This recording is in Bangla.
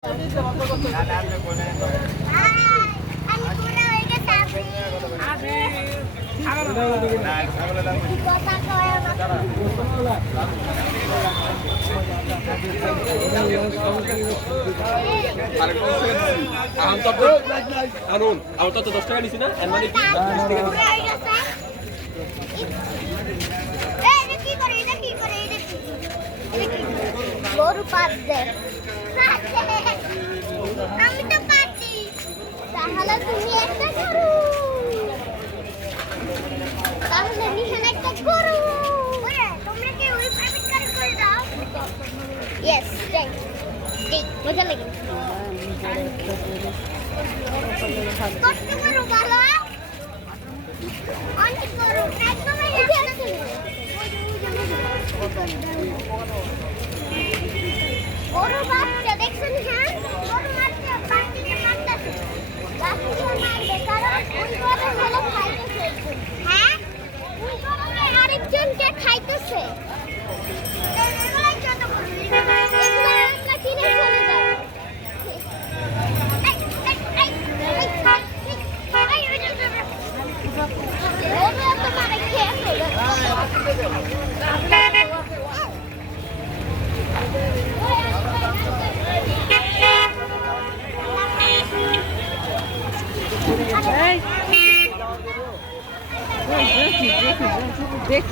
আমার তো 10 টাকা নিছি না এর মানে কি গরু পাত দে আমি তো পাচ্ছি তাহলে তুমি একটা গরু তাহলে নিহান একটা গরু তোমরা কি ওই প্রাইভেট কার করে দাও ইয়েস থ্যাঙ্ক ঠিক মজা লাগে কষ্ট করো ভালো অনেক গরু একদম গরু বাচ্চা দেখছেন হ্যাঁ গরু বাচ্চা পাটিতে মারতেছে বাচ্চা মারবে কারণ ওই গরু হলো খাইতেছে হ্যাঁ ওই গরু আরেকজনকে খাইতেছে এগুলাই যত গরু এগুলো আমরা কিনে চলে যাব দেখ